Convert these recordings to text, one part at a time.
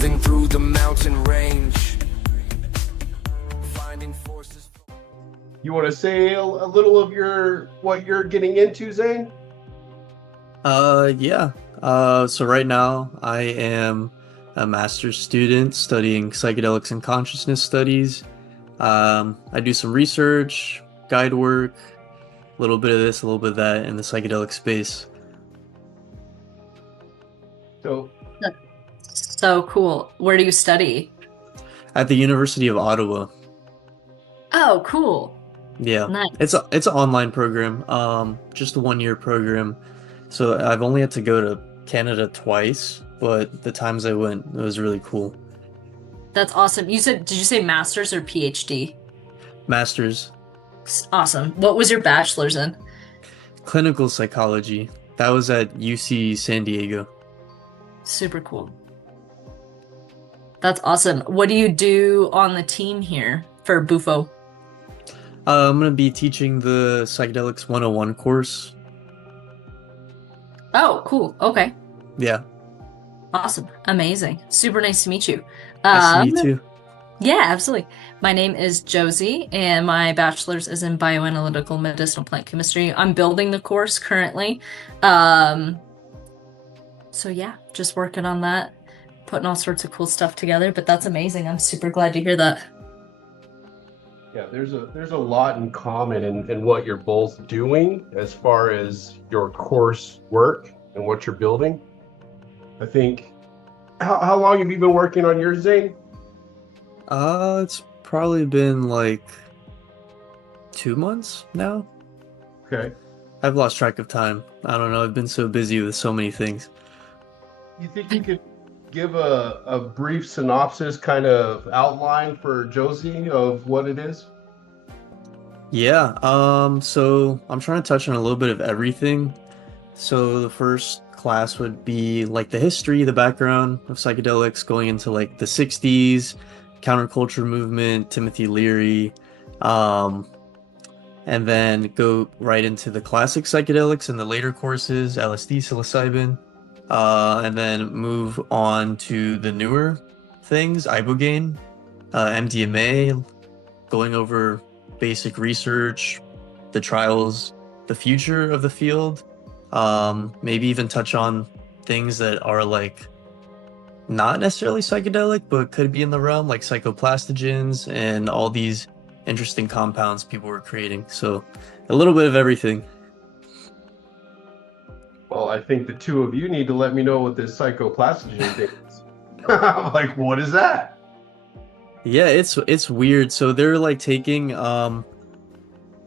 moving through the mountain range, finding forces. You want to say a little of what you're getting into, Zane? Yeah. So right now I am a master's student studying psychedelics and consciousness studies. I do some research, guide work, a little bit of this, a little bit of that in the psychedelic space. So, So cool. Where do you study? At the University of Ottawa. Oh, cool. Yeah. Nice. It's an online program, just a 1 year program. So I've only had to go to Canada twice, but the times I went, it was really cool. That's awesome. Did you say master's or PhD? Masters, Awesome. What was your bachelor's in? clinical psychology. That was at UC San Diego. Super cool. That's awesome. What do you do on the team here for Bufo? I'm gonna be teaching the Psychedelics 101 course. Oh, cool. Okay. Yeah, Awesome. Amazing. Super nice to meet you. nice to meet you. Yeah, absolutely. My name is Josie, and my bachelor's is in bioanalytical medicinal plant chemistry. I'm building the course currently. Um, so yeah, just working on that, putting all sorts of cool stuff together, but that's amazing. I'm super glad to hear that. yeah, there's a lot in common in what you're both doing as far as your course work and what you're building. I think, how long have you been working on yours, Zane? It's probably been like 2 months now. Okay. I've lost track of time. I don't know. I've been so busy with so many things. You think you could give a brief synopsis, kind of outline for Josie of what it is? Yeah, so I'm trying to touch on a little bit of everything. So the first class would be like the history, the background of psychedelics going into like the 60s, counterculture movement, Timothy Leary, um, and then go right into the classic psychedelics in the later courses, LSD, psilocybin, and then move on to the newer things, ibogaine, MDMA, going over basic research, the trials, the future of the field, maybe even touch on things that are like not necessarily psychedelic, but could be in the realm, like psychoplastogens and all these interesting compounds people were creating. So a little bit of everything. Well, I think the two of you need to let me know what this psychoplastogen thing is. Like, what is that? Yeah, it's weird. So they're like taking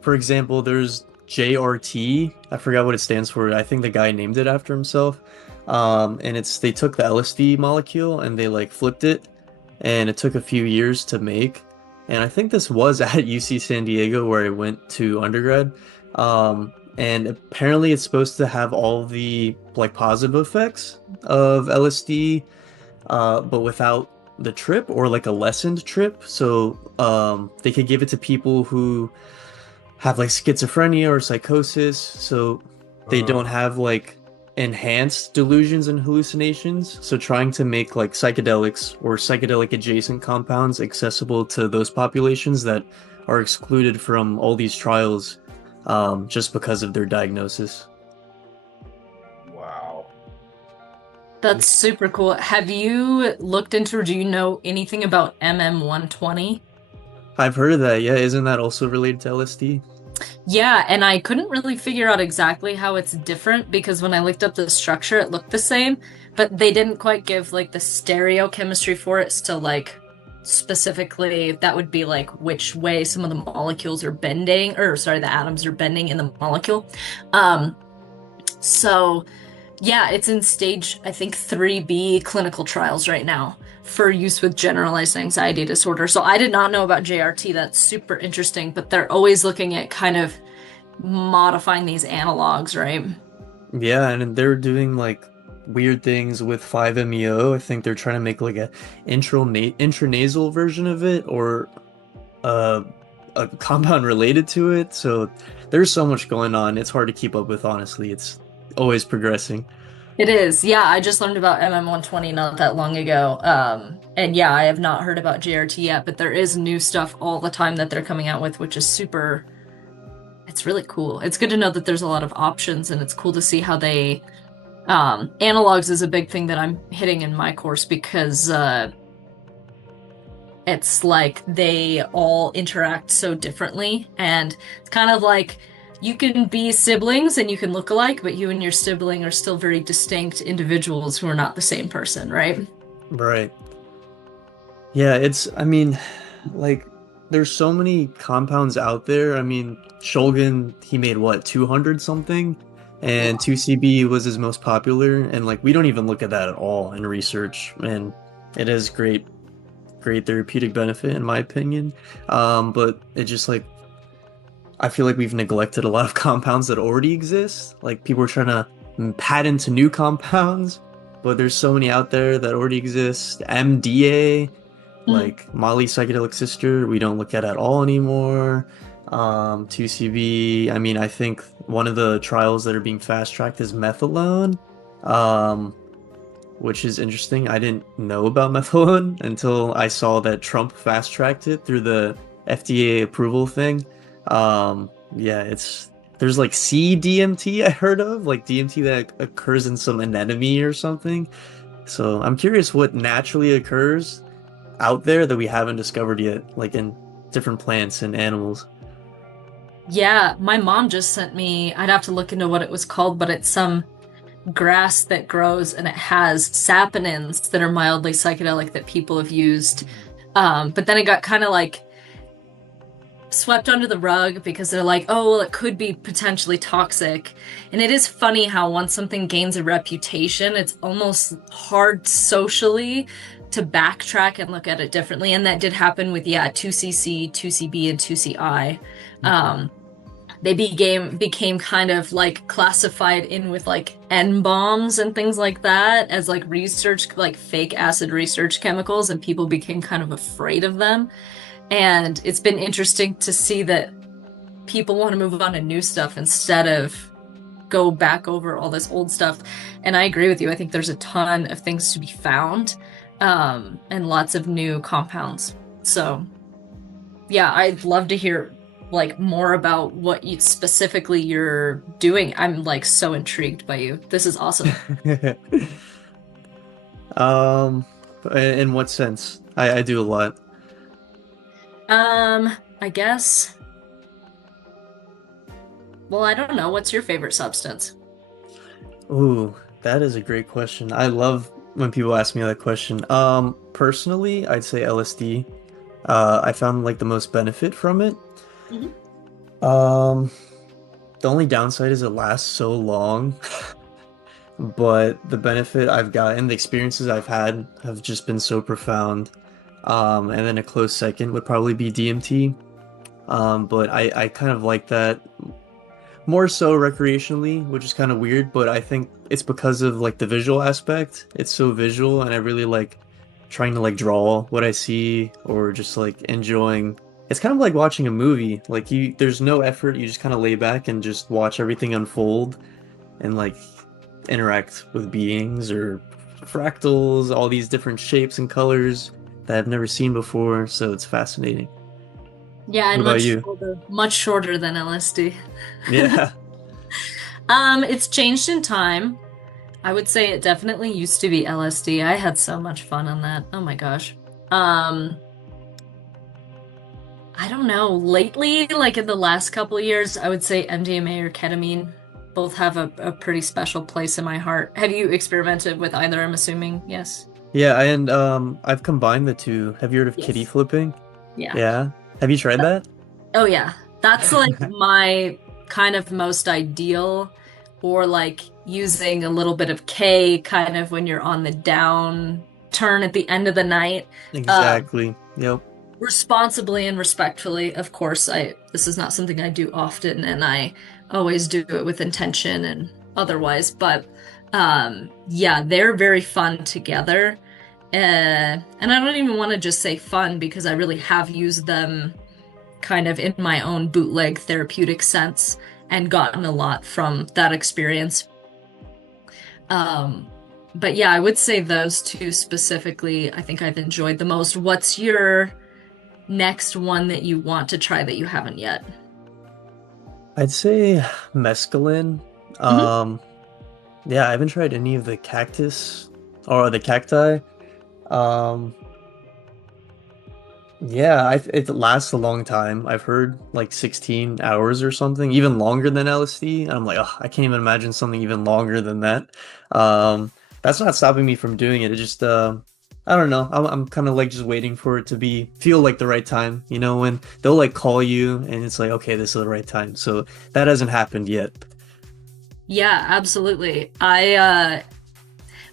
for example, there's JRT. I forgot what it stands for. I think the guy named it after himself. And they took the LSD molecule and they like flipped it, and it took a few years to make. And I think this was at UC San Diego where I went to undergrad. And apparently it's supposed to have all the like positive effects of LSD, but without the trip, or like a lessened trip. So they could give it to people who have like schizophrenia or psychosis, so they don't have like enhanced delusions and hallucinations. So trying to make like psychedelics or psychedelic adjacent compounds accessible to those populations that are excluded from all these trials, just because of their diagnosis. Wow. That's super cool. Have you looked into, or do you know anything about MM120? I've heard of that. Yeah, isn't that also related to LSD? Yeah, and I couldn't really figure out exactly how it's different because when I looked up the structure, it looked the same, but they didn't quite give like the stereochemistry for it to like specifically, that would be like which way some of the molecules are bending, or sorry, the atoms are bending in the molecule. Um, so yeah, it's in stage, I think, 3B clinical trials right now for use with generalized anxiety disorder. So I did not know about JRT. That's super interesting, but they're always looking at kind of modifying these analogs, right? Yeah, and they're doing like weird things with 5-MeO. I think they're trying to make like a intranasal version of it, or uh, a compound related to it. So there's so much going on. It's hard to keep up with, honestly. It's always progressing. It is. Yeah, I just learned about MM120 not that long ago. And yeah, I have not heard about JRT yet, but there is new stuff all the time that they're coming out with, which is super, it's really cool. It's good to know that there's a lot of options, and it's cool to see how they, analogs is a big thing that I'm hitting in my course because it's like they all interact so differently, and it's kind of like you can be siblings and you can look alike, but you and your sibling are still very distinct individuals who are not the same person, right? Right. Yeah, I mean, like, there's so many compounds out there. I mean, Shulgin, he made what, 200 something? And 2CB was his most popular. And, like, we don't even look at that at all in research. And it has great therapeutic benefit, in my opinion. But it just, like, I feel like we've neglected a lot of compounds that already exist. Like, people are trying to patent new compounds, but there's so many out there that already exist. MDA, like Molly psychedelic sister, we don't look at all anymore. 2CB, I mean, I think one of the trials that are being fast tracked is methadone, which is interesting. I didn't know about methadone until I saw that Trump fast tracked it through the FDA approval thing. Yeah, there's like CDMT I heard of, like DMT that occurs in some anemone or something. So I'm curious what naturally occurs out there that we haven't discovered yet, like in different plants and animals. Yeah, my mom just sent me, I'd have to look into what it was called, but it's some grass that grows and it has saponins that are mildly psychedelic that people have used. But then it got kind of like swept under the rug because they're like, oh, well, it could be potentially toxic. And it is funny how once something gains a reputation, it's almost hard socially to backtrack and look at it differently. And that did happen with, 2CC, 2CB, and 2CI. They became kind of like classified in with like N bombs and things like that as like research, like fake acid research chemicals, and people became kind of afraid of them. And it's been interesting to see that people want to move on to new stuff instead of go back over all this old stuff. And I agree with you. I think there's a ton of things to be found, and lots of new compounds. So yeah, I'd love to hear like more about what you specifically you're doing. I'm like so intrigued by you. This is awesome. Um, in what sense? I do a lot. I guess. Well, I don't know. What's your favorite substance? Ooh, that is a great question. I love when people ask me that question. Personally, I'd say LSD. I found like the most benefit from it. Mhm. The only downside is it lasts so long, but the benefit I've gotten, the experiences I've had have just been so profound. And then a close second would probably be DMT. But I kind of like that more so recreationally, which is kind of weird, but I think it's because of like the visual aspect. It's so visual, and I really like trying to like draw what I see or just like enjoying. It's kind of like watching a movie. Like there's no effort. You just kind of lay back and just watch everything unfold and like interact with beings or fractals, all these different shapes and colors that I've never seen before. So it's fascinating. Yeah, What and about you? much shorter than LSD. Yeah. It's changed in time. I would say it definitely used to be LSD. I had so much fun on that. Oh my gosh. I don't know. Lately, like in the last couple of years, I would say MDMA or ketamine both have a pretty special place in my heart. Have you experimented with either? I'm assuming, yes. Yeah, and I've combined the two. Have you heard of kitty Yes. flipping? Yeah. Yeah. Have you tried that? Oh yeah. That's like my kind of most ideal, or like using a little bit of K kind of when you're on the down turn at the end of the night. Exactly. Yep. Responsibly and respectfully, of course. This is not something I do often, and I always do it with intention and otherwise, but yeah, they're very fun together. And I don't even want to just say fun because I really have used them kind of in my own bootleg therapeutic sense and gotten a lot from that experience. Um, but yeah, I would say those two specifically, I think I've enjoyed the most. What's your next one that you want to try that you haven't yet? I'd say mescaline. Hmm. Um, yeah, I haven't tried any of the cactus or the cacti. Um, yeah, it lasts a long time. I've heard like 16 hours or something, even longer than LSD. And I'm like, oh, I can't even imagine something even longer than that. Um, that's not stopping me from doing it. It just, I don't know. I'm kind of like just waiting for it to feel like the right time, when they'll like call you and it's like, okay, this is the right time. So that hasn't happened yet. Yeah, absolutely. I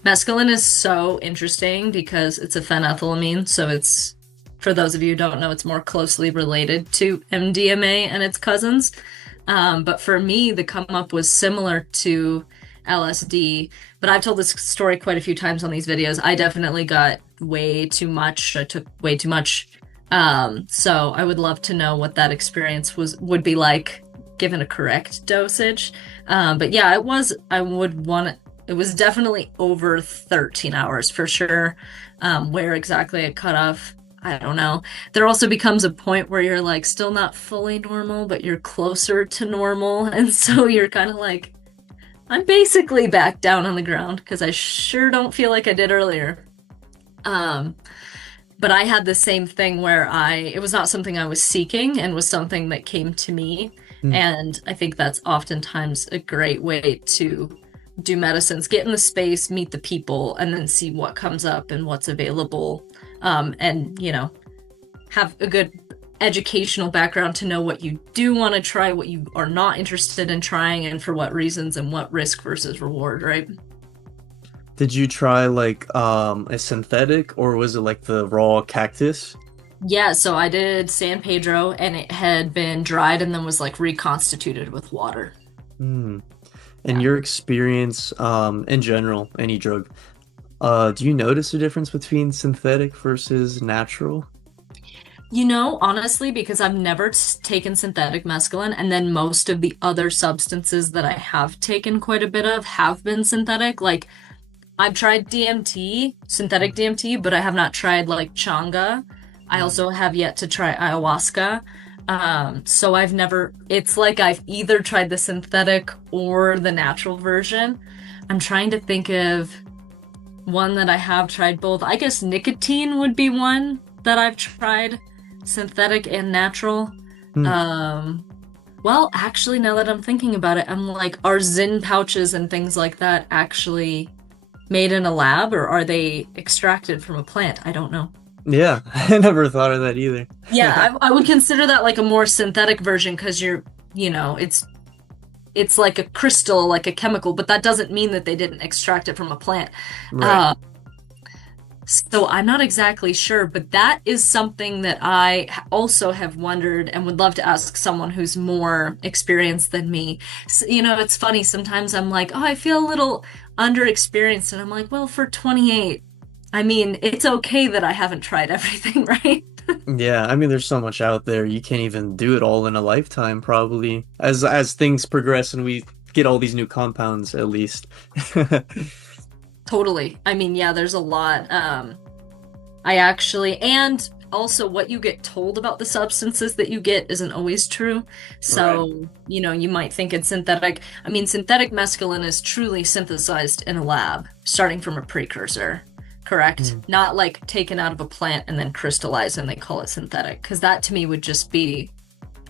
Mescaline is so interesting because it's a phenethylamine, so it's, for those of you who don't know, it's more closely related to MDMA and its cousins. But for me, the come up was similar to LSD. But I've told this story quite a few times on these videos. I definitely got way too much. I took way too much. So I would love to know what that experience would be like given a correct dosage. But yeah, I would want it was definitely over 13 hours for sure. Where exactly it cut off, I don't know. There also becomes a point where you're like still not fully normal, but you're closer to normal. And so you're kind of like, I'm basically back down on the ground because I sure don't feel like I did earlier. Um, but I had the same thing where it was not something I was seeking and was something that came to me. Hmm. And I think that's oftentimes a great way to do medicines, get in the space, meet the people, and then see what comes up and what's available. And, have a good educational background to know what you do want to try, what you are not interested in trying, and for what reasons, and what risk versus reward, right? Did you try like a synthetic or was it like the raw cactus? Yeah, so I did San Pedro and it had been dried and then was like reconstituted with water. Hmm. In Yeah. your experience, in general, any drug, do you notice a difference between synthetic versus natural? Honestly, because I've never taken synthetic mescaline, and then most of the other substances that I have taken quite a bit of have been synthetic. Like, I've tried DMT, synthetic DMT, but I have not tried like changa. I Hmm. also have yet to try ayahuasca. So it's like I've either tried the synthetic or the natural version. I'm trying to think of one that I have tried both. I guess nicotine would be one that I've tried, synthetic and natural. Hmm. Um, well, actually, now that I'm thinking about it, I'm like, are Zyn pouches and things like that actually made in a lab or are they extracted from a plant? I don't know. Yeah, I never thought of that either. Yeah, I would consider that like a more synthetic version because it's like a crystal, like a chemical, but that doesn't mean that they didn't extract it from a plant. Right. Uh, so I'm not exactly sure, but that is something that also have wondered and would love to ask someone who's more experienced than me. It's funny, sometimes I'm like, oh, I feel a little underexperienced, and I'm like, well, for 28, I mean, it's okay that I haven't tried everything, right? Yeah, I mean, there's so much out there. You can't even do it all in a lifetime, probably. As things progress and we get all these new compounds, at least. Totally. I mean, yeah, there's a lot. I actually, and also what you get told about the substances that you get isn't always true. Right. So, you might think it's synthetic. I mean, synthetic mescaline is truly synthesized in a lab, starting from a precursor, correct? Hmm. Not like taken out of a plant and then crystallized and they call it synthetic, because that to me would just be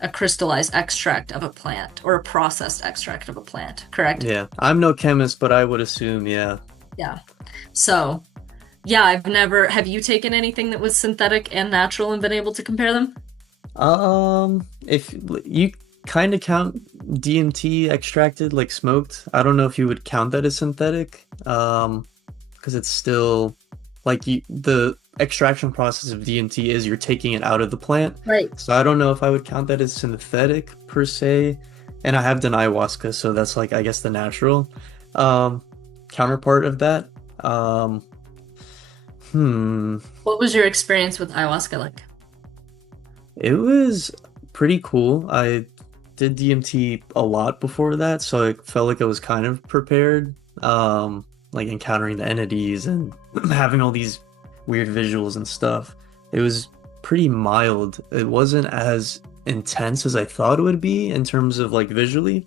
a crystallized extract of a plant or a processed extract of a plant, correct? Yeah, I'm no chemist, but I would assume, yeah. Yeah. So, yeah, have you taken anything that was synthetic and natural and been able to compare them? If you kind of count DMT extracted, like smoked, I don't know if you would count that as synthetic, because it's still like the extraction process of DMT is you're taking it out of the plant. Right. So I don't know if I would count that as synthetic per se. And I have done ayahuasca, so that's like I guess the natural um counterpart of that. Um, hmm. What was your experience with ayahuasca like? It was pretty cool. I did DMT a lot before that, so I felt like I was kind of prepared. like encountering the entities and having all these weird visuals and stuff. It was pretty mild. It wasn't as intense as I thought it would be in terms of like visually,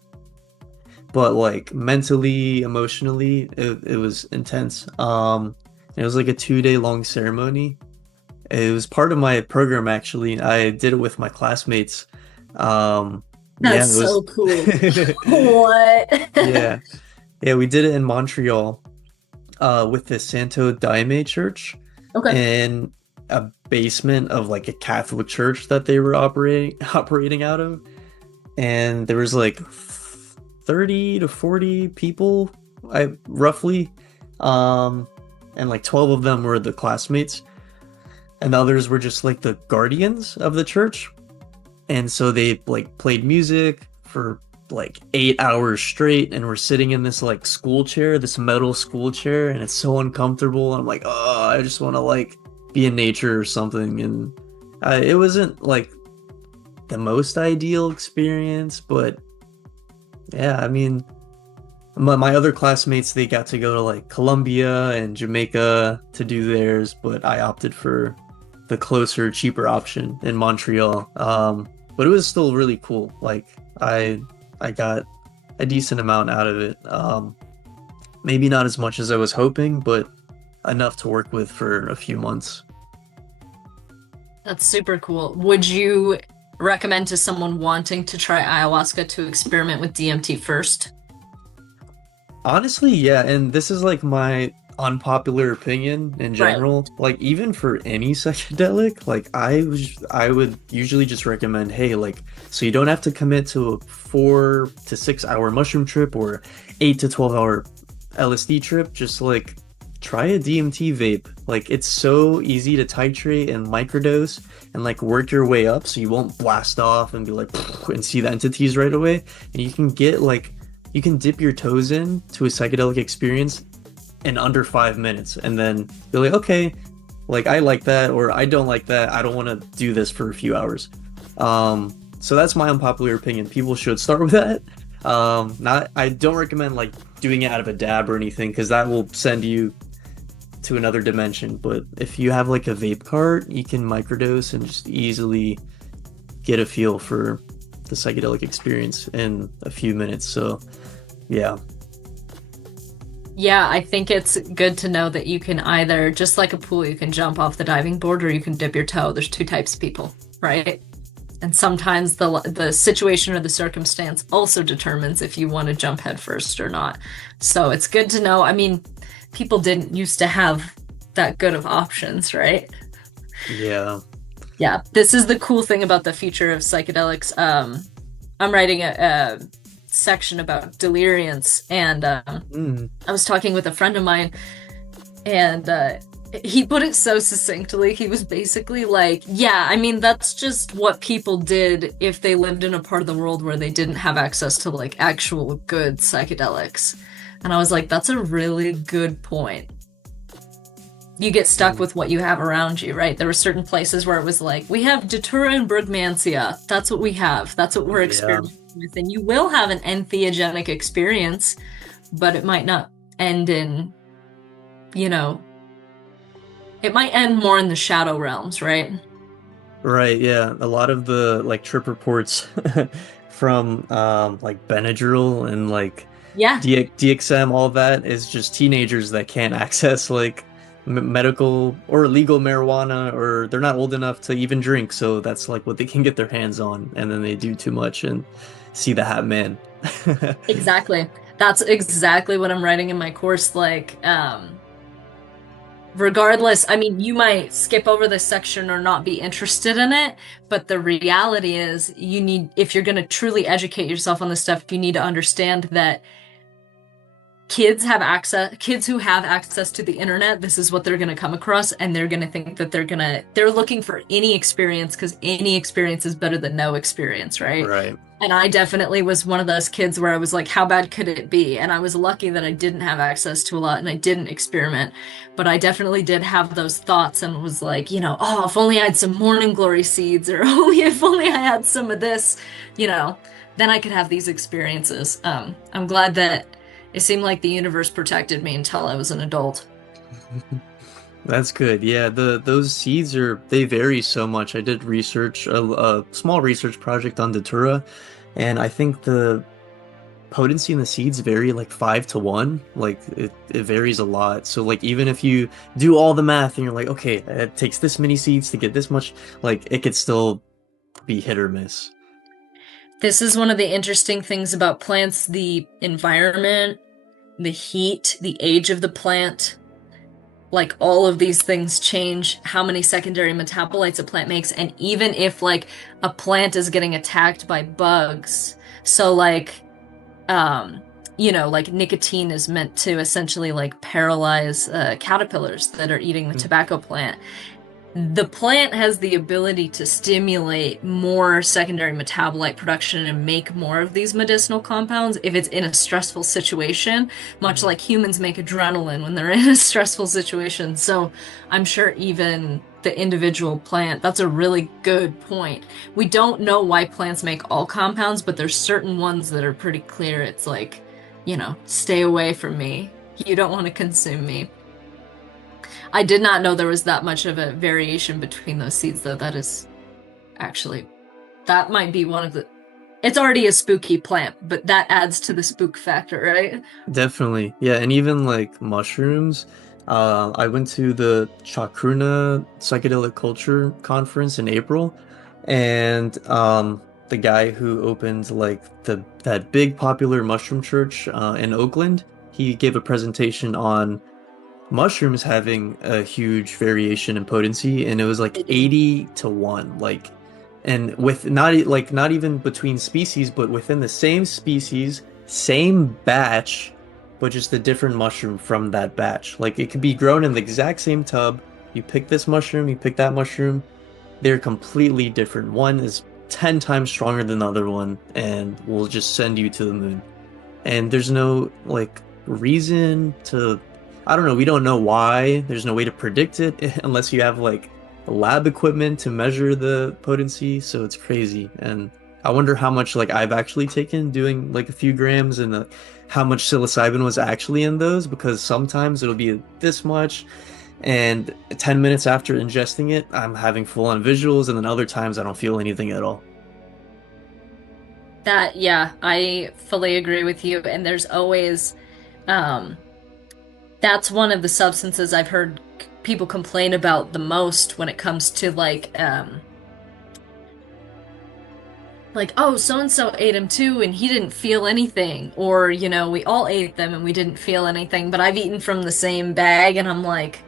but like mentally, emotionally, it was intense. It was like a 2 day long ceremony. It was part of my program actually. I did it with my classmates. Yeah, That's it was so cool. What? yeah. Yeah, we did it in Montreal, with the Santo Daime Church Okay. in a basement of like a Catholic church that they were operating out of. And there was like 30 to 40 people, I roughly. And like 12 of them were the classmates, and the others were just like the guardians of the church. And so they like played music for like 8 hours straight, and we're sitting in this like school chair, this metal school chair, and it's so uncomfortable. I'm like, oh, I just want to like be in nature or something. And it wasn't like the most ideal experience, but yeah, I mean, my other classmates, they got to go to like Colombia and Jamaica to do theirs, but I opted for the closer, cheaper option in Montreal. But it was still really cool. Like I got a decent amount out of it. Maybe not as much as I was hoping, but enough to work with for a few months. That's super cool. Would you recommend to someone wanting to try ayahuasca to experiment with DMT first? Honestly, yeah, and this is like my unpopular opinion in Right. general. Like even for any psychedelic, like I would usually just recommend, hey, like so you don't have to commit to a 4 to 6 hour mushroom trip or 8 to 12 hour LSD trip. Just like try a DMT vape. Like it's so easy to titrate and microdose and like work your way up so you won't blast off and be like and see the entities right away. And you can get like you can dip your toes in to a psychedelic experience in under 5 minutes, and then you're like, okay, like I like that, or I don't like that. I don't want to do this for a few hours. So that's my unpopular opinion. People should start with that. Not, I don't recommend like doing it out of a dab or anything, because that will send you to another dimension. But if you have like a vape cart, you can microdose and just easily get a feel for the psychedelic experience in a few minutes. So yeah. Yeah, I think it's good to know that you can either, just like a pool, you can jump off the diving board or you can dip your toe. There's two types of people, right? And sometimes the situation or the circumstance also determines if you want to jump head first or not. So it's good to know. I mean, people didn't used to have that good of options, right? Yeah. Yeah, this is the cool thing about the future of psychedelics. I'm writing a section about deliriance, and I was talking with a friend of mine, and he put it so succinctly. He was basically like, yeah, I mean, that's just what people did if they lived in a part of the world where they didn't have access to like actual good psychedelics. And I was like, that's a really good point. You get stuck with what you have around you, right? There were certain places where it was like, we have Datura and Bergmansia. That's what we have. That's what we're experimenting with. And you will have an entheogenic experience, but it might not end in, you know, it might end more in the shadow realms, right? Right, yeah. A lot of the like trip reports from like Benadryl and like Yeah. DXM, all that is just teenagers that can't access like medical or legal marijuana, or they're not old enough to even drink, so that's like what they can get their hands on, and then they do too much and see the Hat Man. Exactly. That's exactly what I'm writing in my course. Like, regardless, I mean, you might skip over this section or not be interested in it, but the reality is you need, if you're going to truly educate yourself on this stuff, you need to understand that kids who have access to the internet, this is what they're going to come across, and they're going to think that they're looking for any experience because any experience is better than no experience, right? Right. And I definitely was one of those kids where I was like, how bad could it be? And I was lucky that I didn't have access to a lot and I didn't experiment, but I definitely did have those thoughts and was like, you know, oh, if only I had some morning glory seeds, or if only I had some of this, you know, then I could have these experiences. I'm glad that It seemed like the universe protected me until I was an adult. That's good. Yeah, those seeds they vary so much. I did research a small research project on Datura, and I think the potency in the seeds vary like 5 to 1. Like it varies a lot. So like even if you do all the math and you're like, okay, it takes this many seeds to get this much, like it could still be hit or miss. This is one of the interesting things about plants, the environment, the heat, the age of the plant. Like all of these things change how many secondary metabolites a plant makes. And even if like a plant is getting attacked by bugs, so like, like nicotine is meant to essentially like paralyze caterpillars that are eating the tobacco plant. The plant has the ability to stimulate more secondary metabolite production and make more of these medicinal compounds if it's in a stressful situation, much like humans make adrenaline when they're in a stressful situation. So I'm sure even the individual plant, that's a really good point. We don't know why plants make all compounds, but there's certain ones that are pretty clear. It's like, stay away from me. You don't want to consume me. I did not know there was that much of a variation between those seeds, though. That might be one of the... It's already a spooky plant, but that adds to the spook factor, right? Definitely. Yeah, and even like mushrooms. I went to the Chacruna Psychedelic Culture Conference in April, and the guy who opened like that big popular mushroom church in Oakland, he gave a presentation on mushrooms having a huge variation in potency, and it was like 80 to 1, like, and with not even between species, but within the same species, same batch, but just a different mushroom from that batch. Like it could be grown in the exact same tub. You pick this mushroom, you pick that mushroom, they're completely different. One is 10 times stronger than the other one and will just send you to the moon. And there's no like reason to, I don't know, we don't know why. There's no way to predict it unless you have like lab equipment to measure the potency, so it's crazy. And I wonder how much like I've actually taken doing like a few grams, and how much psilocybin was actually in those, because sometimes it'll be this much and 10 minutes after ingesting it I'm having full-on visuals, and then other times I don't feel anything at all. Yeah, I fully agree with you. And there's always that's one of the substances I've heard people complain about the most when it comes to like, oh, so-and-so ate him too and he didn't feel anything. Or, we all ate them and we didn't feel anything, but I've eaten from the same bag and I'm like,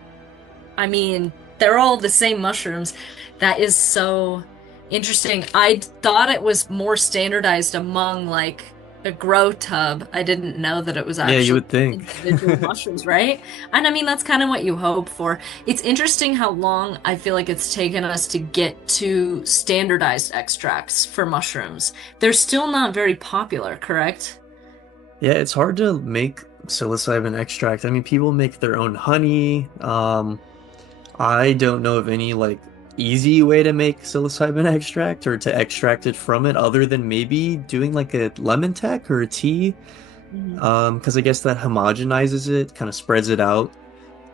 I mean, they're all the same mushrooms. That is so interesting. I thought it was more standardized among like a grow tub. I didn't know that it was actually Yeah, you would think. individual mushrooms, right? And I mean, that's kind of what you hope for. It's interesting how long I feel like it's taken us to get to standardized extracts for mushrooms. They're still not very popular, correct? Yeah, it's hard to make psilocybin extract. I mean, people make their own honey. I don't know of any like easy way to make psilocybin extract or to extract it from it, other than maybe doing like a lemon tech or a tea. Because I guess that homogenizes it, kind of spreads it out.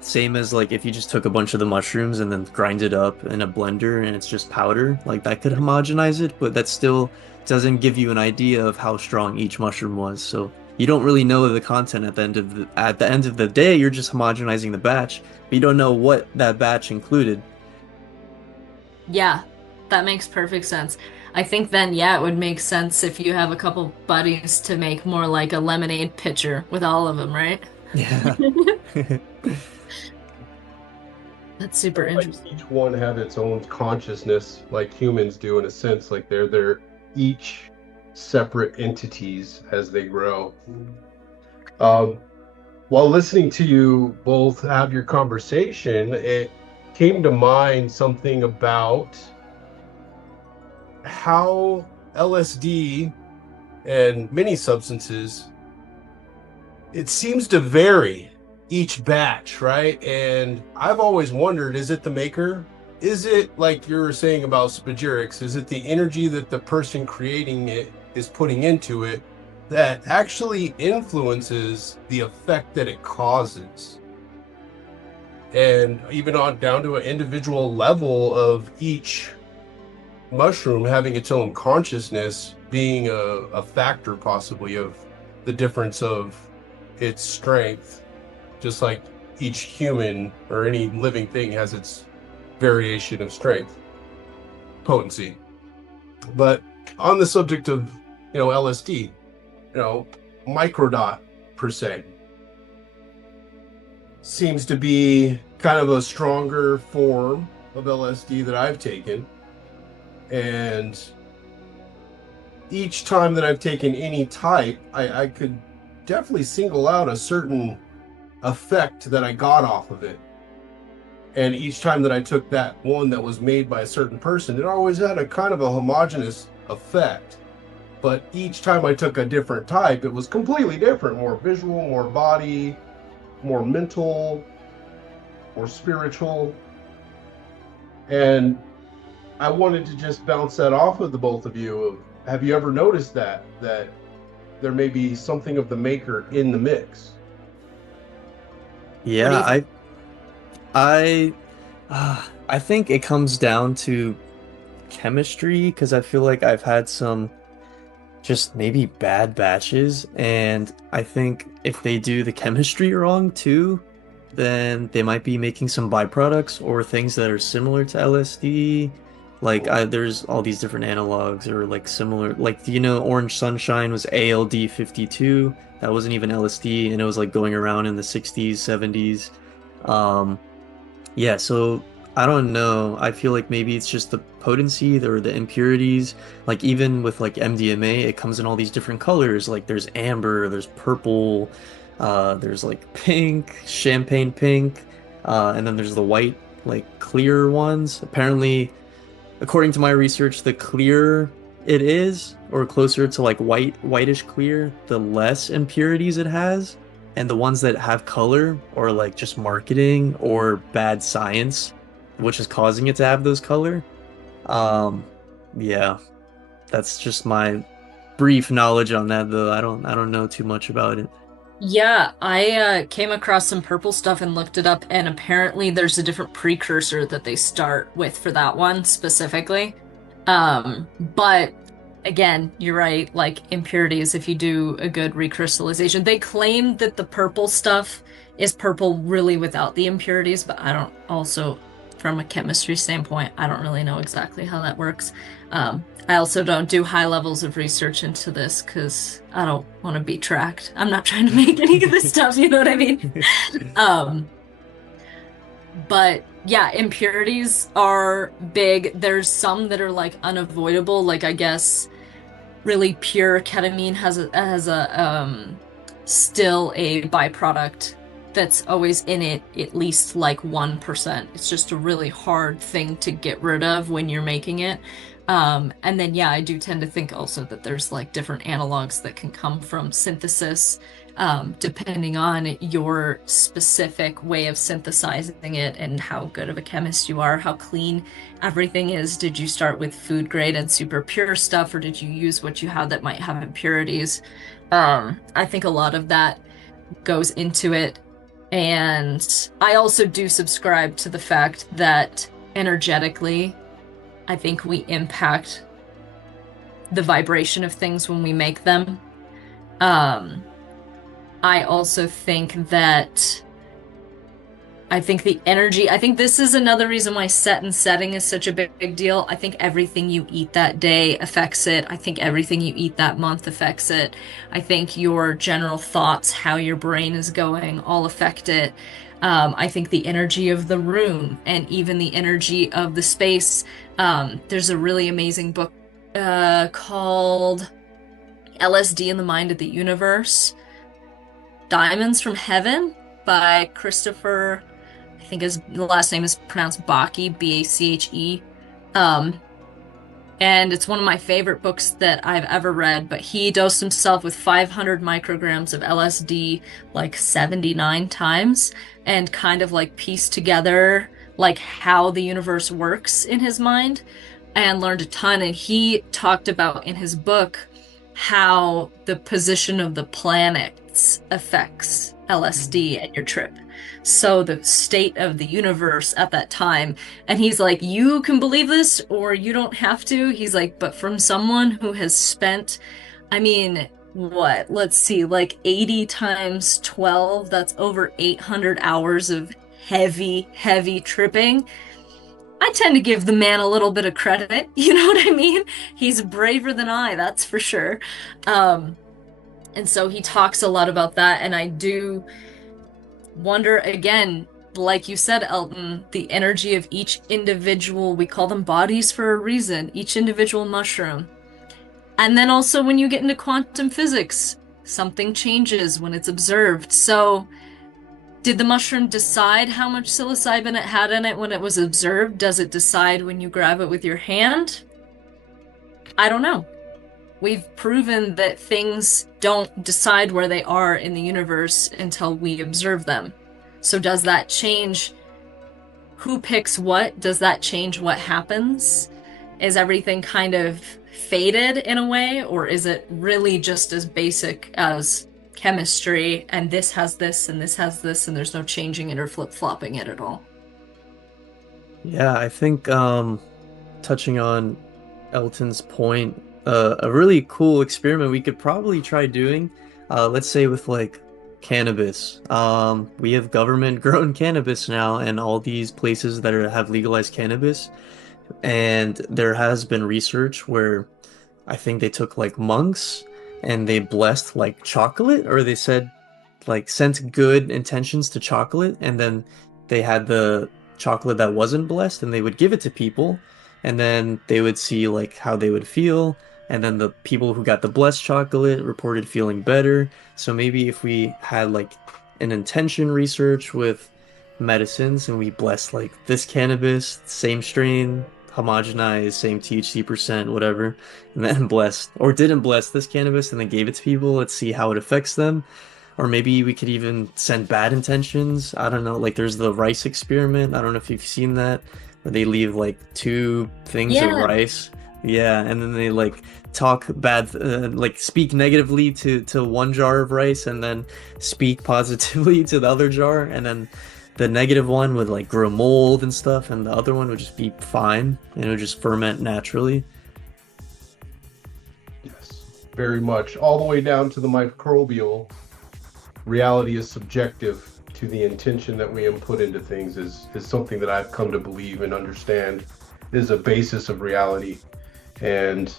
Same as like if you just took a bunch of the mushrooms and then grind it up in a blender and it's just powder, like that could homogenize it, but that still doesn't give you an idea of how strong each mushroom was. So you don't really know the content at the end of the day. You're just homogenizing the batch, but you don't know what that batch included. Yeah, that makes perfect sense. I think then, yeah, it would make sense if you have a couple buddies to make more like a lemonade pitcher with all of them, right? Yeah. That's super Like interesting. each one have its own consciousness, like humans do in a sense. Like they're each separate entities as they grow. While listening to you both have your conversation, it came to mind something about how LSD and many substances, it seems to vary each batch, right? And I've always wondered, is it the maker? Is it like you were saying about spagyrics? Is it the energy that the person creating it is putting into it? that actually influences the effect that it causes. And even on down to an individual level of each mushroom having its own consciousness being a factor possibly of the difference of its strength, just like each human or any living thing has its variation of strength, potency. But on the subject of, LSD, microdot per se seems to be kind of a stronger form of LSD that I've taken. And each time that I've taken any type, I could definitely single out a certain effect that I got off of it. And each time that I took that one that was made by a certain person, it always had a kind of a homogeneous effect. But each time I took a different type, it was completely different, more visual, more body, more mental, more spiritual. And I wanted to just bounce that off of the both of you. Have you ever noticed that there may be something of the maker in the mix? Yeah, I think it comes down to chemistry because I feel like I've had some just maybe bad batches, and I think if they do the chemistry wrong too, then they might be making some byproducts or things that are similar to LSD. Like there's all these different analogs or like similar, like Orange Sunshine was ALD 52. That wasn't even LSD, and it was like going around in the 60s, 70s. Yeah, so I don't know. I feel like maybe it's just the potency or the impurities. Like even with like MDMA, it comes in all these different colors. Like there's amber, there's purple, there's like pink, champagne pink, and then there's the white, like clear ones. Apparently, according to my research, the clearer it is, or closer to like whitish clear, the less impurities it has. And the ones that have color, or like just marketing or bad science, which is causing it to have those color. Yeah, that's just my brief knowledge on that, though. I don't know too much about it. Yeah, I came across some purple stuff and looked it up, and apparently there's a different precursor that they start with for that one specifically. But again, you're right, like impurities, if you do a good recrystallization. They claim that the purple stuff is purple really without the impurities, but I don't also, from a chemistry standpoint, I don't really know exactly how that works. I also don't do high levels of research into this because I don't want to be tracked. I'm not trying to make any of this stuff, you know what I mean? But yeah, impurities are big. There's some that are like unavoidable, like I guess really pure ketamine has a still a byproduct that's always in it, at least like 1%. It's just a really hard thing to get rid of when you're making it. And then, yeah, I do tend to think also that there's like different analogs that can come from synthesis, depending on your specific way of synthesizing it and how good of a chemist you are, how clean everything is. Did you start with food grade and super pure stuff, or did you use what you had that might have impurities? I think a lot of that goes into it. And I also do subscribe to the fact that energetically, I think we impact the vibration of things when we make them. I also think that the energy, I think this is another reason why set and setting is such a big deal. I think everything you eat that day affects it. I think everything you eat that month affects it. I think your general thoughts, how your brain is going, all affect it. I think the energy of the room and even the energy of the space. There's a really amazing book called LSD in the Mind of the Universe, Diamonds from Heaven by Christopher, I think his last name is pronounced Bache, B-A-C-H-E. And it's one of my favorite books that I've ever read, but he dosed himself with 500 micrograms of LSD like 79 times and kind of like pieced together like how the universe works in his mind and learned a ton. And he talked about in his book how the position of the planets affects LSD and your trip. So the state of the universe at that time. And he's like, you can believe this or you don't have to. He's like, but from someone who has spent, I mean, what? Let's see, like 80 times 12, that's over 800 hours of heavy, heavy tripping. I tend to give the man a little bit of credit. You know what I mean? He's braver than I, that's for sure. And so he talks a lot about that. And I do wonder again, like you said, Elton, the energy of each individual, we call them bodies for a reason, each individual mushroom. And then also when you get into quantum physics, something changes when it's observed. So did the mushroom decide how much psilocybin it had in it when it was observed? Does it decide when you grab it with your hand? I don't know. We've proven that things don't decide where they are in the universe until we observe them. So does that change who picks what? Does that change what happens? Is everything kind of faded in a way, or is it really just as basic as chemistry and this has this and this has this and there's no changing it or flip-flopping it at all? Yeah, I think touching on Elton's point, a really cool experiment we could probably try doing, let's say with like cannabis. We have government grown cannabis now, and all these places that have legalized cannabis. And there has been research where I think they took like monks and they blessed like chocolate, or they said like sent good intentions to chocolate, and then they had the chocolate that wasn't blessed and they would give it to people, and then they would see like how they would feel, and then the people who got the blessed chocolate reported feeling better. So maybe if we had like an intention research with medicines and we blessed like this cannabis, same strain, homogenized, same THC percent, whatever, and then blessed or didn't bless this cannabis and then gave it to people, let's see how it affects them. Or maybe we could even send bad intentions. I don't know, like there's the rice experiment. I don't know if you've seen that, where they leave like 2 things of rice. Yeah, and then they like talk bad, like speak negatively to one jar of rice and then speak positively to the other jar, and then the negative one would like grow mold and stuff, and the other one would just be fine, and it would just ferment naturally. Yes, very much. All the way down to the microbial. Reality is subjective to the intention that we input into things is something that I've come to believe and understand is a basis of reality. And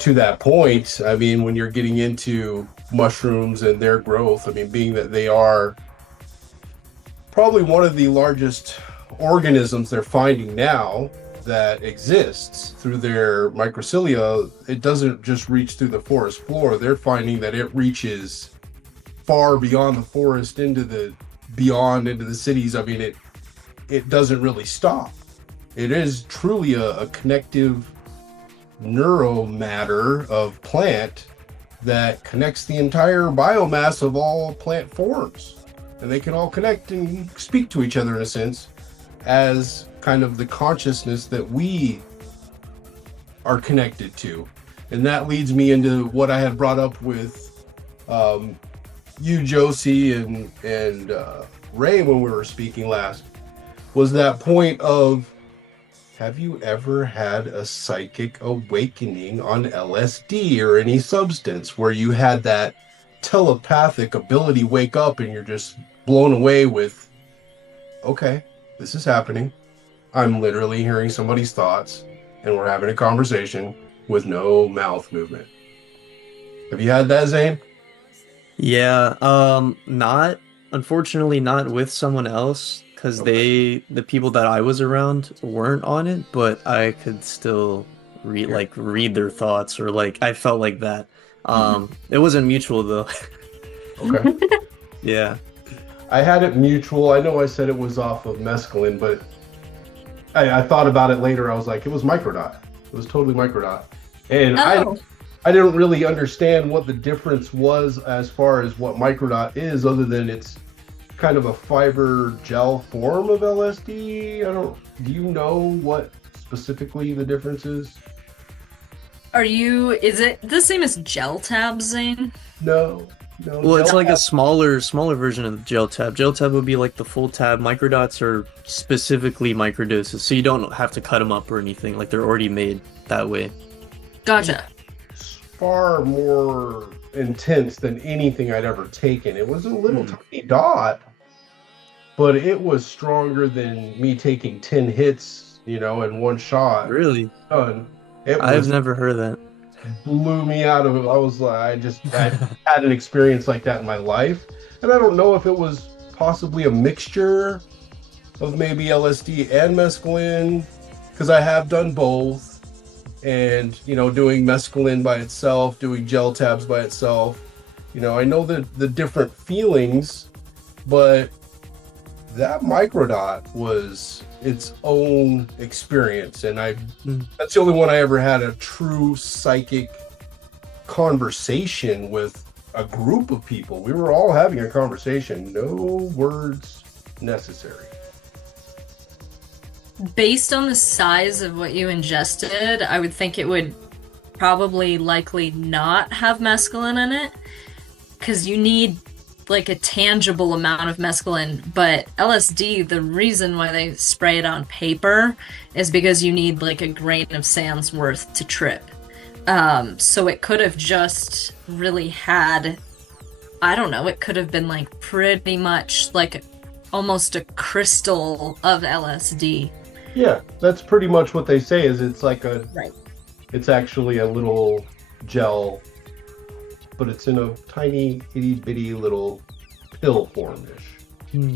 to that point, I mean, when you're getting into mushrooms and their growth, I mean, being that they are probably one of the largest organisms they're finding now that exists through their microcilia, it doesn't just reach through the forest floor. They're finding that it reaches far beyond the forest into the cities. I mean, it doesn't really stop. It is truly a connective neuromatter of plant that connects the entire biomass of all plant forms. And they can all connect and speak to each other in a sense as kind of the consciousness that we are connected to. And that leads me into what I had brought up with you, Josie, and Ray when we were speaking last, was that point of, have you ever had a psychic awakening on LSD or any substance where you had that telepathic ability wake up and you're just blown away with, okay, this is happening. I'm literally hearing somebody's thoughts and we're having a conversation with no mouth movement. Have you had that, Zane? Yeah, unfortunately not with someone else, because the people that I was around weren't on it, but I could still read their thoughts, or like I felt like that. It wasn't mutual though. Okay. Yeah. I had it mutual. I know I said it was off of mescaline, but I thought about it later. I was like, it was microdot. It was totally microdot. And I didn't really understand what the difference was as far as what microdot is, other than it's kind of a fiber gel form of LSD. Do you know what specifically the difference is? Is it the same as gel tabs, Zane? No, Well, it's gel like a tab- smaller version of the gel tab. Gel tab would be like the full tab. Microdots are specifically microdoses, so you don't have to cut them up or anything. Like they're already made that way. Gotcha. far more intense than anything I'd ever taken. It was a little tiny dot, but it was stronger than me taking 10 hits, in one shot. Really? Done. It I've never heard of that. blew me out of it. I was like, I had an experience like that in my life. And I don't know if it was possibly a mixture of maybe LSD and mescaline, because I have done both. And, doing mescaline by itself, doing gel tabs by itself, I know the different feelings, but that microdot was its own experience. And that's the only one I ever had a true psychic conversation with a group of people. We were all having a conversation, no words necessary. Based on the size of what you ingested, I would think it would probably likely not have mescaline in it, because you need like a tangible amount of mescaline. But LSD, the reason why they spray it on paper is because you need like a grain of sand's worth to trip. So it could have just really had, I don't know, it could have been like pretty much like almost a crystal of LSD. Yeah, that's pretty much what they say. Is it's like Right. it's actually a little gel, but it's in a tiny itty bitty little pill form-ish.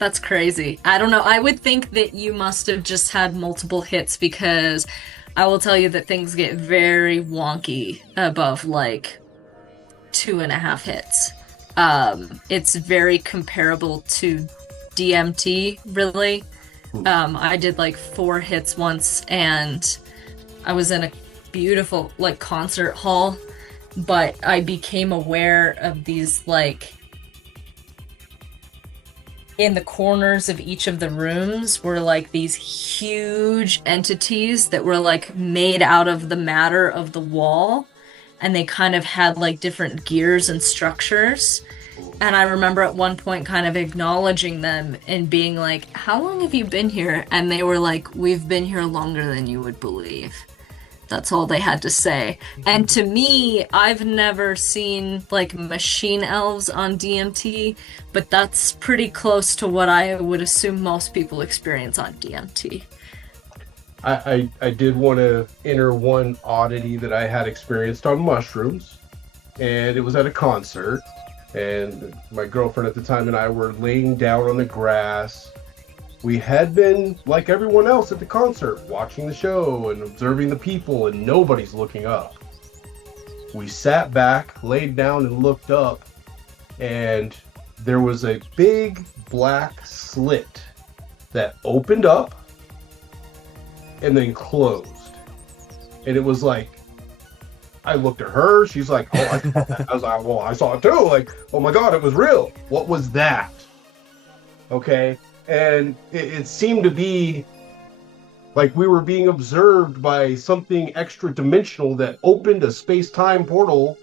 That's crazy. I don't know. I would think that you must have just had multiple hits, because I will tell you that things get very wonky above like 2.5 hits. It's very comparable to DMT, really. I did like 4 hits once, and I was in a beautiful like concert hall, but I became aware of these like in the corners of each of the rooms were like these huge entities that were like made out of the matter of the wall, and they kind of had like different gears and structures. And I remember at one point kind of acknowledging them and being like, "How long have you been here?" And they were like, "We've been here longer than you would believe." That's all they had to say. And to me, I've never seen like machine elves on DMT, but that's pretty close to what I would assume most people experience on DMT. I did want to enter one oddity that I had experienced on mushrooms, and it was at a concert. And my girlfriend at the time and I were laying down on the grass. We had been, like everyone else at the concert, watching the show and observing the people, and nobody's looking up. We sat back, laid down, and looked up, and there was a big black slit that opened up and then closed. And it was like, I looked at her, she's like, "Oh, I saw that." I was like, "Well, I saw it too." Like, "Oh my God, it was real. What was that?" Okay. And it seemed to be like we were being observed by something extra dimensional that opened a space-time portal